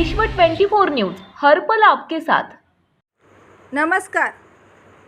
विश्व 24 न्यूज हर पल आपके साथ. नमस्कार.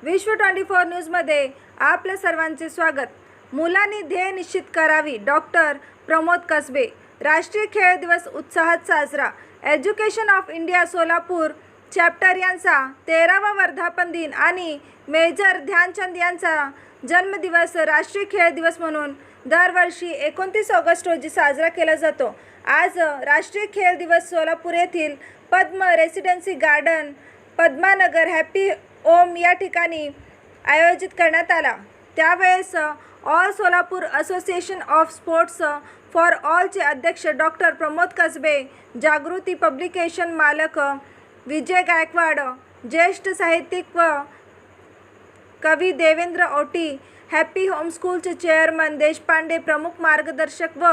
विश्व ट्वेंटी फोर न्यूजमध्ये आपल्या सर्वांचे स्वागत. मुलांनी ध्येय निश्चित करावी डॉक्टर प्रमोद कसबे. राष्ट्रीय खेळ दिवस उत्साहात साजरा. Education of India Solapur chapter यांचा तेरावा वर्धापन दिन आणि मेजर ध्यानचंद यांचा जन्मदिवस राष्ट्रीय खेळ दिवस म्हणून दरवर्षी एकोणतीस ऑगस्ट रोजी साजरा केला जातो. आज राष्ट्रीय खेळ दिवस सोलापूर येथील Padma residency garden Padmanagar happy Om या ठिकाणी आयोजित करण्यात आला. त्यावेळेस all Solapur association of sports for ऑलचे अध्यक्ष डॉक्टर प्रमोद कसबे जागृती पब्लिकेशन मालक विजय गायकवाड ज्येष्ठ साहित्यिक व कवी देवेंद्र ओटी हॅपी होमस्कूलचे चेअरमन देशपांडे प्रमुख मार्गदर्शक व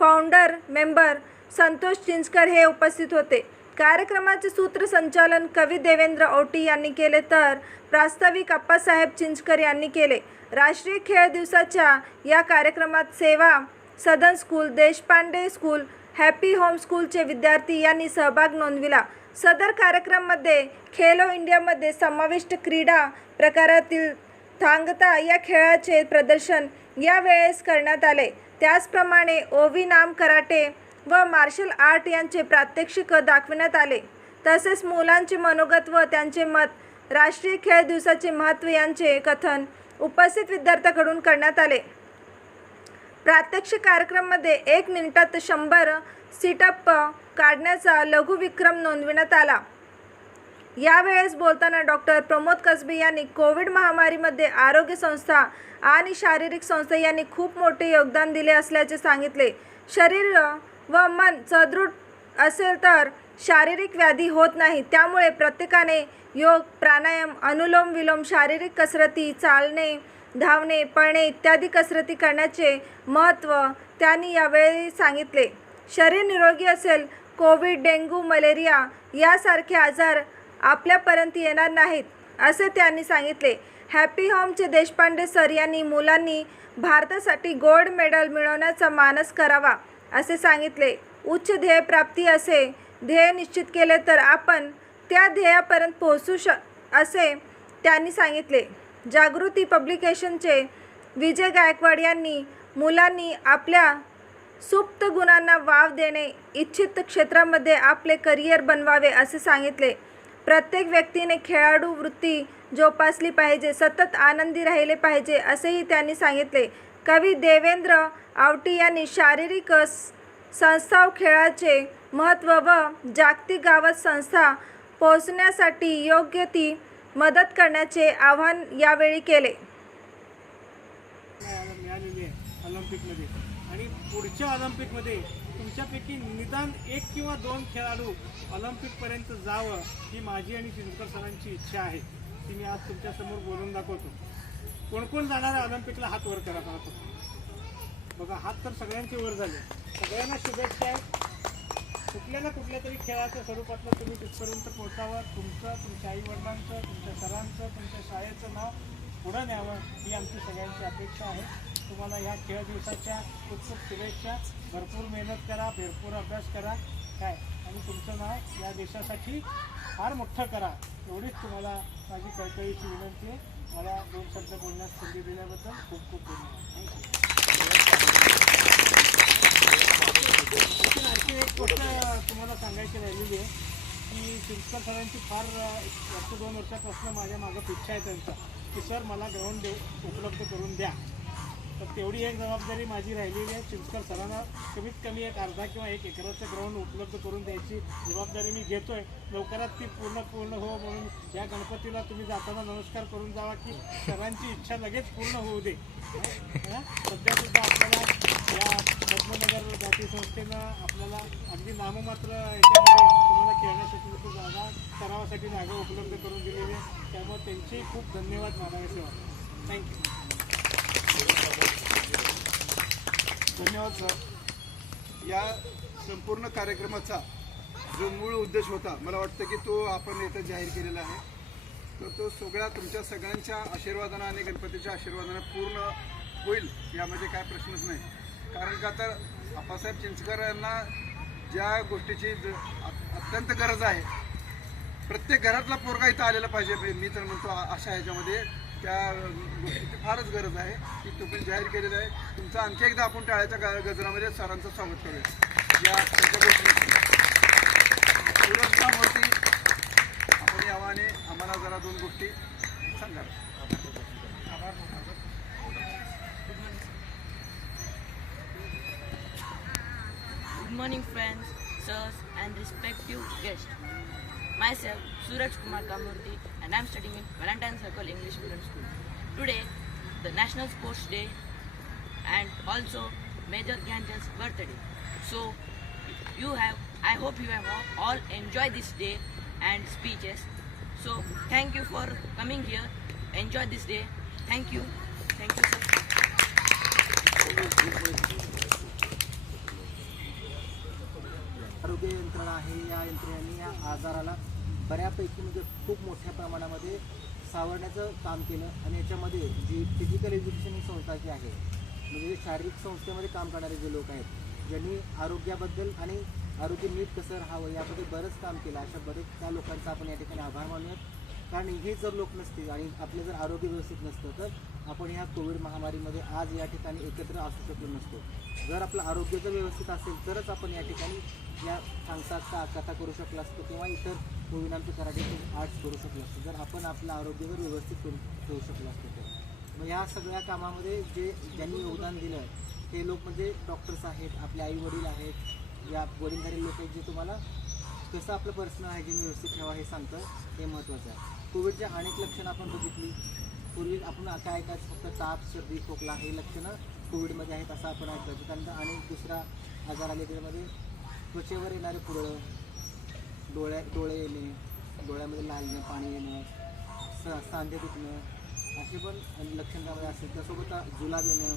फाउंडर मेंबर संतोष चिंचकर हे उपस्थित होते. कार्यक्रमाचे सूत्रसंचालन कवी देवेंद्र औटी यांनी केले तर प्रास्ताविक अप्पासाहेब चिंचकर यांनी केले. राष्ट्रीय खेळ दिवसाच्या या कार्यक्रमात Seva Sadan school Deshpande school happy home स्कूलचे विद्यार्थी यांनी सहभाग नोंदविला. सदर कार्यक्रमामध्ये खेलो इंडियामध्ये समाविष्ट क्रीडा प्रकारातील थांगता या खेळाचे प्रदर्शन यावेळेस करण्यात आले. त्याचप्रमाणे ओवी नाम कराटे व मार्शल आर्ट यांचे प्रात्यक्षिक दाखविण्यात आले. तसेच मुलांचे मनोगत व त्यांचे मत राष्ट्रीय खेळ दिवसाचे महत्त्व यांचे कथन उपस्थित विद्यार्थ्याकडून करण्यात आले. प्रात्यक्षिक कार्यक्रममध्ये एक मिनिटात शंभर सीटअप काढण्याचा लघुविक्रम नोंदविण्यात आला. यावेळेस बोलताना डॉक्टर प्रमोद कसबे यांनी कोविड महामारीमध्ये आरोग्य संस्था आणि शारीरिक संस्था यांनी खूप मोठे योगदान दिले असल्याचे सांगितले. शरीर व मन सदृढ असेल तर शारीरिक व्याधी होत नाही. त्यामुळे प्रत्येकाने योग प्राणायाम अनुलोम विलोम शारीरिक कसरती चालणे धावणे पळणे इत्यादी कसरती करण्याचे महत्त्व त्यांनी यावेळी सांगितले. शरीर निरोगी असेल कोविड डेंग्यू मलेरिया यासारखे आजार आपल्यापर्यंत येणार नाहीत असे त्यांनी सांगितले. हॅपी होमचे देशपांडे सर यांनी मुलांनी भारतासाठी गोल्ड मेडल मिळवण्याचा मानस करावा असे सांगितले. उच्च ध्येयप्राप्ती असे ध्येय निश्चित केले तर आपण त्या ध्येयापर्यंत पोहोचू श असे त्यांनी सांगितले. जागृती पब्लिकेशनचे विजय गायकवाड यांनी मुलांनी आपल्या सुप्त गुणांना वाव देणे इच्छित क्षेत्रामध्ये आपले करिअर बनवावे असे सांगितले. प्रत्येक व्यक्तीने खेळाडू वृत्ती जोपासली पाहिजे सतत आनंदी राहिले पाहिजे असेही त्यांनी सांगितले. कवी देवेंद्र आवटी यांनी शारीरिक संस्था व खेळाचे महत्त्व व जागतिक गावात संस्था पोहोचण्यासाठी योग्य ती मदत करण्याचे आवाहन यावेळी केले. मिळालेली आहे ऑलिम्पिकमध्ये. आणि पुढच्या ऑलिम्पिकमध्ये तुमच्यापैकी निदान एक किंवा दोन खेळाडू ऑलिम्पिकपर्यंत जावं ही माझी आणि चिंचकर सरांची इच्छा आहे. ती मी आज तुमच्यासमोर बोलून दाखवतो. कोण कोण जाणार आहे ऑलिम्पिकला हात वर करा पाहतो बघा हात तर सगळ्यांचे वर झाले. सगळ्यांना शुभेच्छा आहे. कुठल्या ना कुठल्या तरी खेळाच्या स्वरूपातलं तुम्ही तिथपर्यंत पोहोचावं. तुमचं तुमच्या आईवडिलांचं तुमच्या सरांचं तुमच्या शाळेचं नाव पुढं न्यावं ही आमची सगळ्यांची अपेक्षा आहे. तुम्हाला ह्या खेळ दिवसाच्या उत्सुक शुभेच्छा भरपूर मेहनत करा भरपूर अभ्यास करा. काय? आणि तुमचं नाव या देशासाठी फार मोठं करा. एवढीच तुम्हाला माझी कळकळीची विनंती आहे. मला दोन शब्द बोलण्यास संधी दिल्याबद्दल खूप खूप धन्यवाद. थँक्यू आणखी एक गोष्ट तुम्हाला सांगायची राहिलेली आहे की तुमच्या सरांची फार वर्ष दोन वर्षापासून माझ्या मागं इच्छा आहे त्यांचा. की सर मला ग्राउंड उपलब्ध करून द्या. तर तेवढी एक जबाबदारी माझी राहिलेली आहे. चिंचकर सरांना कमीत कमी एक अर्धा किंवा एक एकराचं ग्राउंड उपलब्ध करून द्यायची जबाबदारी मी घेतोय. लवकरात ती पूर्ण पूर्ण हो म्हणून या गणपतीला तुम्ही जाताना नमस्कार करून जावा की सरांची इच्छा लगेच पूर्ण होऊ दे. हं? सध्या सुद्धा आपल्याला या पद्मनगर जाती संस्थेनं आपल्याला अगदी नाममात्र याच्यामध्ये तुम्हाला खेळण्यासाठी जागा सरावासाठी जागा उपलब्ध करून दिलेली आहे. त्यामुळे त्यांचेही खूप धन्यवाद मानावेसे वाटतात थँक्यू धन्यवाद सर. या संपूर्ण कार्यक्रमाचा जो मूळ उद्देश होता मला वाटतं की तो आपण येथे जाहीर केलेला आहे. तर तो सगळ्या तुमच्या सगळ्यांच्या आशीर्वादानं आणि गणपतीच्या आशीर्वादानं पूर्ण होईल यामध्ये काय प्रश्नच नाही. कारण का तर आप्पासाहेब चिंचकर यांना ज्या गोष्टीची ज- अत्यंत गरज आहे प्रत्येक घरातला पोरगा इथं आलेला पाहिजे मी तर म्हणतो अशा ह्याच्यामध्ये त्या गोष्टीची फारच गरज आहे. की तुम्ही जाहीर केलेलं आहे. तुमचं आणखी एकदा आपण टाळ्याच्या ग- गजरामध्ये सरांचं स्वागत करूया. या सगळ्या गोष्टी आपण यावाने आम्हाला जरा दोन गोष्टी सांगा. Good morning friends sirs and respective guest Myself, Suraj Kumar Kamurti, and I'm studying in Valentine Circle English Medium School. Today, the National Sports Day, and also Major Gyan's birthday. So, you have, I hope you have all enjoyed this day and speeches. So, thank you for coming here. Enjoy this day. Thank you. Thank you, sir. आरोग्य यंत्रणा आहे या यंत्रणेने या आजाराला बऱ्यापैकी म्हणजे खूप मोठ्या प्रमाणामध्ये सावरण्याचं काम केलं आणि याच्यामध्ये जी फिजिकल एज्युकेशन ही संस्था जी आहे म्हणजे शारीरिक संस्थेमध्ये काम करणारे जे लोक आहेत ज्यांनी आरोग्याबद्दल आणि आरोग्य नीट कसं राहावं याबद्दल बरंच काम केलं. अशा बरेच त्या लोकांचा आपण या ठिकाणी आभार मानूयात. कारण हे जर लोक नसतील आणि आपलं जर आरोग्य व्यवस्थित नसतं तर आपण ह्या कोविड महामारीमध्ये आज या ठिकाणी एकत्र असू शकलो नसतो. जर आपलं आरोग्य जर व्यवस्थित असेल तरच आपण या ठिकाणी या सांगता कथा करू शकलो असतो किंवा इतर कोविडांचं कराटे आर्ट्स करू शकलो असतो. जर आपण आपलं आरोग्य जर व्यवस्थित करू ठेवू शकलो असतो तर. मग या सगळ्या कामामध्ये जे ज्यांनी योगदान दिलं ते लोक म्हणजे डॉक्टर्स आहेत आपले आई वडील आहेत या वडीलधारी लोक आहेत जे तुम्हाला कसं आपलं पर्सनल हायजीन व्यवस्थित ठेवा हे सांगतं हे महत्त्वाचं आहे. कोविडच्या अनेक लक्षणं आपण बघितली. पूर्वी आपण आता ऐकायचं फक्त ताप सर्दी खोकला हे लक्षणं कोविडमध्ये आहेत असं आपण ऐकायचं त्यानंतर अनेक दुसरा आजार आले त्याच्यामध्ये त्वचेवर येणारे पुरळ डोळ्या डोळे येणे डोळ्यामध्ये लाल येणं पाणी येणं स सांधे दुखणं असे पण लक्षण त्यामध्ये असेल त्यासोबत जुलाब येणं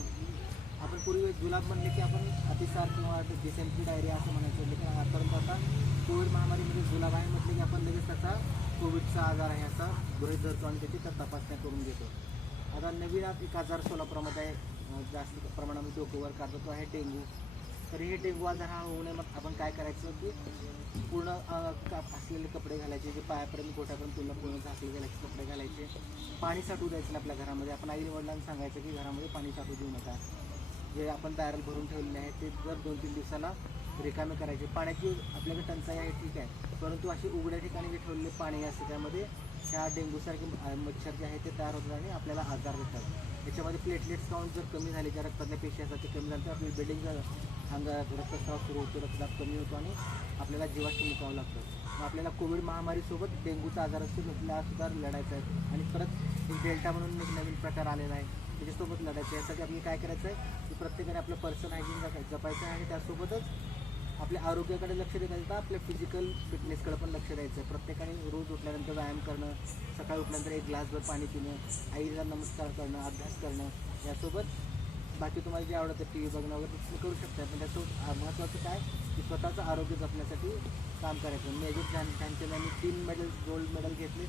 आपण पूर्वी जुलाब म्हणले की आपण अतिसार किंवा डिसेंट्री डायरिया असं म्हणायचं. लेकिन आतापर्यंत आता कोविड महामारीमध्ये जुलाब आहे म्हटलं की आपण लगेच त्याचा कोविडचा आजार आहे असा गृहित धरतो आणि त्याची तर तपासण्या करून घेतो. आता नवीन एक आजार सोलापुरामध्ये जास्त प्रमाणामध्ये डोकेवर काढतो. तो आहे डेंग्यू तर हे डेंग्यू आजार हा होऊ नये मग आपण काय करायचं की पूर्ण असलेले कपडे घालायचे जे पायापर्यंत गोठ्यापर्यंत पूर्ण पूर्ण झाकले घालायचे कपडे घालायचे. पाणी साठवू द्यायचं आपल्या घरामध्ये. आपण आई वडिलांना सांगायचं की घरामध्ये पाणी साठवू देऊ नका. जे आपण बॅरल भरून ठेवलेले आहे ते जर दोन तीन दिवसाला रिकामे करायचे. पाण्याची आपल्याकडे टंचाई आहे ठीक आहे. परंतु अशी उघड्या ठिकाणी जे ठेवलेले पाणी असते त्यामध्ये ह्या डेंग्यूसारखे मच्छर जे आहे ते तयार होतात आणि आपल्याला आजार देतात याच्यामध्ये प्लेटलेट्स काउंट जर कमी झाले ज्या रक्तातल्या पेशी असतात ते कमी झाले तर आपली बिल्डिंग अंगात रक्तस्राव सुरू होतो रक्तदाब कमी होतो आणि आपल्याला जीवाशी मुकावं लागतं. मग आपल्याला कोविड महामारीसोबत डेंग्यूचा आजार असतो त्याला सुद्धा लढायचा आहे. आणि परत डेल्टा म्हणून एक नवीन प्रकार आलेला आहे त्याच्यासोबत लढायचं आहे. यासाठी आपल्याला काय करायचं आहे? की प्रत्येकाने आपलं पर्सनल हायजीन जपायचं आहे आणि त्यासोबतच आपल्या आरोग्याकडे लक्ष देता आपल्या फिजिकल फिटनेसकडे पण लक्ष द्यायचं आहे. प्रत्येकाने रोज उठल्यानंतर व्यायाम करणं सकाळी उठल्यानंतर एक ग्लासभर पाणी पिणं आईला नमस्कार करणं अभ्यास करणं यासोबत बाकी तुम्हाला जे आवडतं टी व्ही बघणं वगैरे तुम्ही करू शकता. पण त्यासोबत महत्त्वाचं काय की स्वतःचं आरोग्य जपण्यासाठी काम करायचं. मेजर ध्यान ध्यानचंद यांनी तीन मेडल गोल्ड मेडल घेतले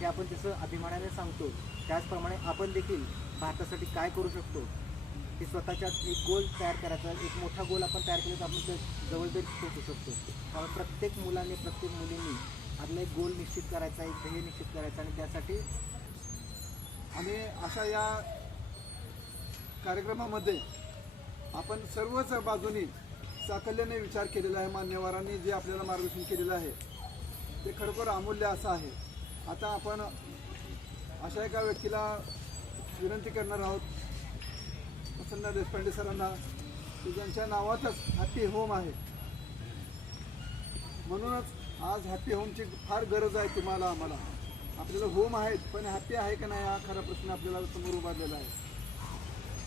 ते आपण तसं अभिमानाने सांगतो त्याचप्रमाणे आपण देखील भारतासाठी काय करू शकतो की स्वतःच्यात एक गोल तयार करायचा एक मोठा गोल आपण तयार केला तर आपण ते जवळ सोचू शकतो. त्यामुळे प्रत्येक मुलाने प्रत्येक मुलींनी आपला एक गोल निश्चित करायचा एक ध्येय निश्चित करायचं आणि त्यासाठी आणि अशा या कार्यक्रमामध्ये आपण सर्वच बाजूनी साकल्याने विचार केलेला आहे मान्यवरांनी जे आपल्याला मार्गदर्शन केलेलं आहे ते खरोखर अमूल्य असं आहे. आता आपण अशा एका व्यक्तीला विनंती करणार आहोत प्रसन्न देशपांडे सरांना की ज्यांच्या नावातच हॅपी होम आहे. म्हणूनच आज हॅपी होमची फार गरज आहे तुम्हाला आम्हाला. आपल्याला होम आहेत पण हॅपी आहे का नाही हा खरा प्रश्न आपल्याला समोर उभारलेला आहे.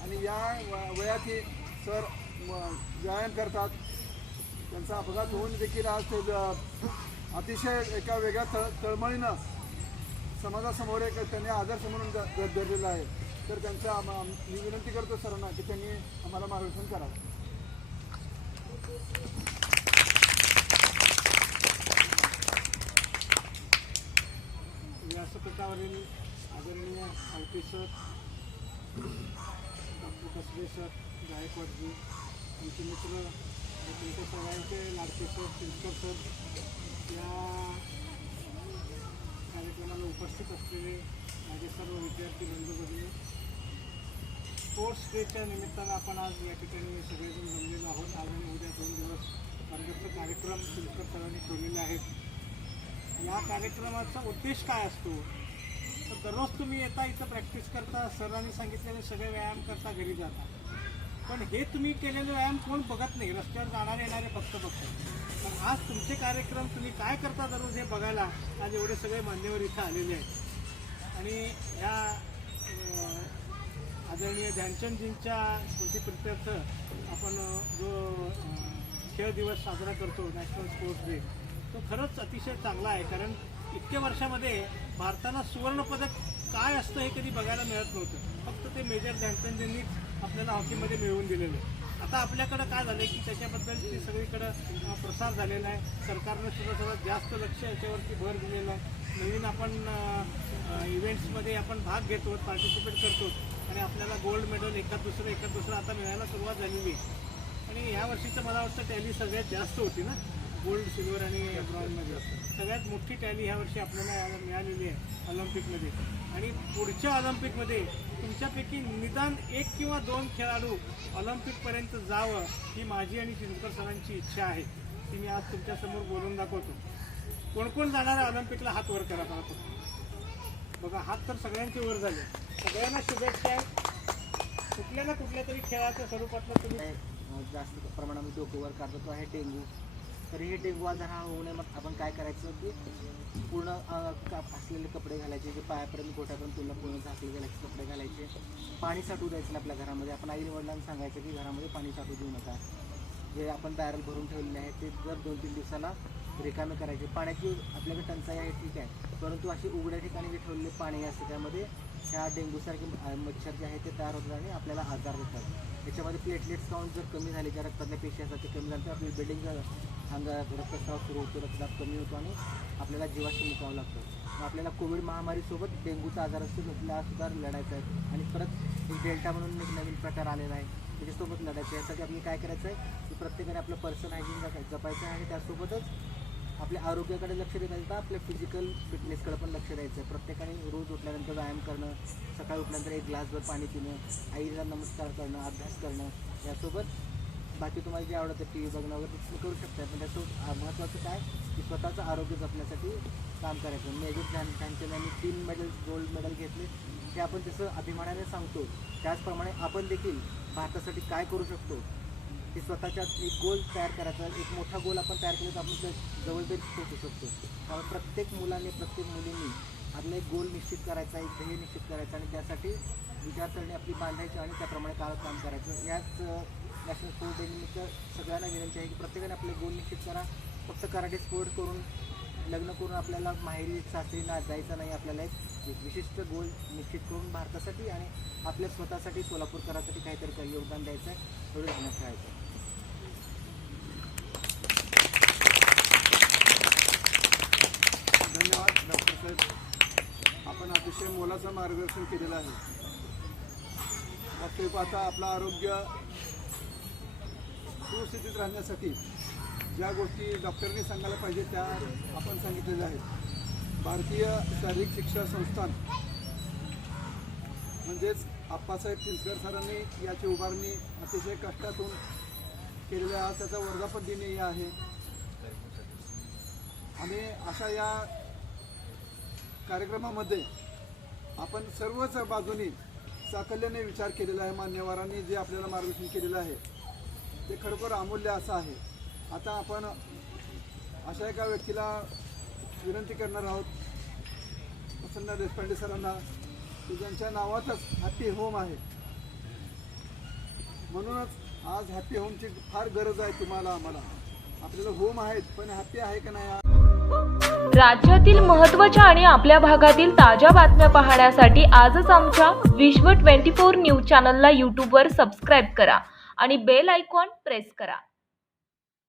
आणि या वयाची सर व्यायाम करतात. त्यांचा अपघात होऊन देखील आज ते अतिशय एका वेगळ्या तळ तळमळीनं समाजासमोर एक त्यांनी आदर्श म्हणून धरलेला आहे. तर त्यांच्या मी विनंती करतो सरांना की त्यांनी आम्हाला मार्गदर्शन करावं. व्यासपीठावरील आदरणीय I sir doctor Kasbe sir Gaikwadji आमचे मित्र हे तुमच्या सगळ्यांचे लाडके सर तिलकर सर या कार्यक्रमाला उपस्थित असलेले माझे सर्व विद्यार्थी बंधू भगिनी स्पोर्ट्स डेच्या निमित्तानं आपण आज या ठिकाणी सगळेजण जमलेलो आहोत. आज आणि उद्या दोन दिवस वर्गाचे कार्यक्रम शिलकर सरांनी ठेवलेले आहेत. या कार्यक्रमाचा उद्देश काय असतो? तर दररोज तुम्ही येता इथं प्रॅक्टिस करता सरांनी सांगितलेले सगळे व्यायाम करता घरी जाता. पण हे तुम्ही केलेले व्यायाम कोण बघत नाही? रस्त्यावर जाणारे येणारे फक्त बघतात. पण आज तुमचे कार्यक्रम तुम्ही काय करता दररोज हे बघायला? आज एवढे सगळे मान्यवर इथं आलेले आहेत. आणि ह्या आदरणीय ध्यानचंदजींच्या स्मृतीप्रित्यर्थ आपण जो खेळ दिवस साजरा करतो नॅशनल स्पोर्ट्स डे तो खरंच अतिशय चांगला आहे. कारण इतक्या वर्षामध्ये भारताला सुवर्णपदक काय असतं हे कधी बघायला मिळत नव्हतं. फक्त ते मेजर ध्यानचंदजींनीच आपल्याला हॉकीमध्ये मिळवून दिलेलं आहे. आता आपल्याकडं काय झालं की त्याच्याबद्दल सगळीकडं प्रसार झालेला आहे. सरकारनं सुद्धा सर्वात जास्त लक्ष याच्यावरती भर दिलेला आहे. नवीन आपण इव्हेंट्समध्ये आपण भाग घेतो पार्टिसिपेट करतो. आणि आपल्याला गोल्ड मेडल एका दुसरं एखाद दुसरं आता मिळायला सुरुवात झालेली आहे आणि ह्या वर्षीचं मला वाटतं टॅली सगळ्यात जास्त होती ना? गोल्ड सिल्वर आणि ब्रॉन्झमध्ये सगळ्यात मोठी टॅली ह्या वर्षी आपल्याला मिळालेली आहे ऑलिम्पिकमध्ये आणि पुढच्या ऑलिम्पिकमध्ये तुमच्यापैकी निदान एक किंवा दोन खेळाडू ऑलिम्पिकपर्यंत जावं ही माझी आणि चिंतकर सरांची इच्छा आहे. ती मी आज तुमच्यासमोर बोलून दाखवतो. कोण कोण जाणार आहे ऑलिम्पिकला हात वर करा मला बघा हात तर सगळ्यांचे वर झाले. सगळ्यांना शुभेच्छा आहेत कुठल्या ना कुठल्या तरी खेळाच्या स्वरूपातलं तुम्ही जास्त प्रमाणामध्ये डोकं वर काढतो तो आहे डेंग्यू तरी हे डेंग्यू आजार हा होऊ नये मग आपण काय करायचं की पूर्ण का- असलेले कपडे घालायचे जे पायापर्यंत गोट्यापर्यंत पूर्ण पूर्ण झाकले घालायचे कपडे घालायचे. पाणी साठवू द्यायचं नाही आपल्या घरामध्ये. आपण आई वडिलांना सांगायचं की घरामध्ये पाणी साठवू देऊ नका. जे आपण बॅरल भरून ठेवलेले आहे ते दर दोन तीन दिवसाला रिकामे करायचे. पाण्याची आपल्याकडे टंचाई आहे ठीक आहे. परंतु अशी उघड्या ठिकाणी जे ठेवलेले पाणी असते त्यामध्ये ह्या डेंग्यूसारखे मच्छर जे आहे ते तयार होतात आणि आपल्याला आजार होतात. त्याच्यामध्ये प्लेटलेट्स काउंट जर कमी झाले ज्या रक्तातल्या पेशी असतात ते कमी झाले तर आपली बिल्डिंग अंगात रक्तस्राव सुरू होतो रक्तदाब कमी होतो आणि आपल्याला जीवाशी मुकावं लागतं. मग आपल्याला कोविड महामारीसोबत डेंग्यूचा आजार असतो त्याला सुद्धा लढायचा आहे. आणि परत एक डेल्टा म्हणून एक नवीन प्रकार आलेला आहे त्याच्यासोबत लढायचं आहे. यासाठी आपल्याला काय करायचं आहे? की प्रत्येकाने आपलं पर्सन हायजीन जपायचं आहे आणि त्यासोबतच आपल्या आरोग्याकडे लक्ष देता आपल्या फिजिकल फिटनेसकडे पण लक्ष द्यायचं आहे प्रत्येकाने रोज उठल्यानंतर व्यायाम करणं सकाळी उठल्यानंतर एक ग्लासभर पाणी पिणं आईला नमस्कार करणं अभ्यास करणं यासोबत बाकी तुम्हाला जे आवडतं टी व्ही बघणं वगैरे तुम्ही करू शकता पण त्याचं महत्त्वाचं काय? की स्वतःचं आरोग्य जपण्यासाठी काम करायचं. मेजर ध्यान ध्यानचंद यांनी तीन मेडल गोल्ड मेडल घेतले. ते आपण तसं अभिमानाने सांगतो त्याचप्रमाणे आपण देखील भारतासाठी काय करू शकतो? की स्वतःच्या एक गोल तयार करायचा एक मोठा गोल आपण तयार केला तर आपण जवळजवळ पोचू शकतो. कारण प्रत्येक मुलाने प्रत्येक मुलींनी आपला एक गोल निश्चित करायचा एक ध्येय निश्चित करायचा आणि त्यासाठी विचारसरणी आपली बांधायची आणि त्याप्रमाणे काळ काम करायचं. याच नॅशनल स्पोर्ट डे निमित्त सगळ्यांना विनंती आहे की प्रत्येकाने आपले गोल निश्चित करा. फक्त कराटे स्पोर्ट करून लग्न करून आपल्याला माहेरी सासरी ना जायचं नाही आपल्याला एक विशिष्ट गोल निश्चित करून भारतासाठी आणि आपल्या स्वतःसाठी सोलापूरकरासाठी काहीतरी काही योगदान द्यायचं आहे थोडं ध्यानात ठेवायचं आहे. धन्यवाद डॉक्टर साहेब आपण अतिशय मोलाचं मार्गदर्शन केलेलं आहे डॉक्टर आता आपलं आरोग्य सुस्थितीत राहण्यासाठी ज्या गोष्टी डॉक्टरनी सांगायला पाहिजे त्या आपण सांगितलेल्या आहेत. भारतीय शारीरिक शिक्षण संस्थान म्हणजेच आप्पासाहेब चिंचकर सरांनी याची उभारणी अतिशय कष्टातून केलेली आहे. त्याचा वर्धापन दिन हे आहे. आणि अशा या कार्यक्रमामध्ये आपण सर्वच बाजूनी साकल्याने विचार केलेला आहे. मान्यवरांनी जे आपल्याला मार्गदर्शन केलेलं आहे ते खरोखर अमूल्य असं आहे. आता आपण अशा एका व्यक्तीला विनंती करणार आहोत. प्रसन्न देशपांडे सरांना की ज्यांच्या नावातच हॅपी होम आहे. म्हणूनच आज हॅपी होमची फार गरज आहे तुम्हाला आम्हाला. आपल्याला होम आहेत पण हॅपी आहे का नाही? राज्यातील महत्त्वाच्या आणि आपल्या भागातील ताज्या बातम्या पाहण्यासाठी आजच आमच्या विश्व 24 न्यूज चॅनलला यूट्यूबवर सबस्क्राईब करा आणि बेल आयकॉन प्रेस करा.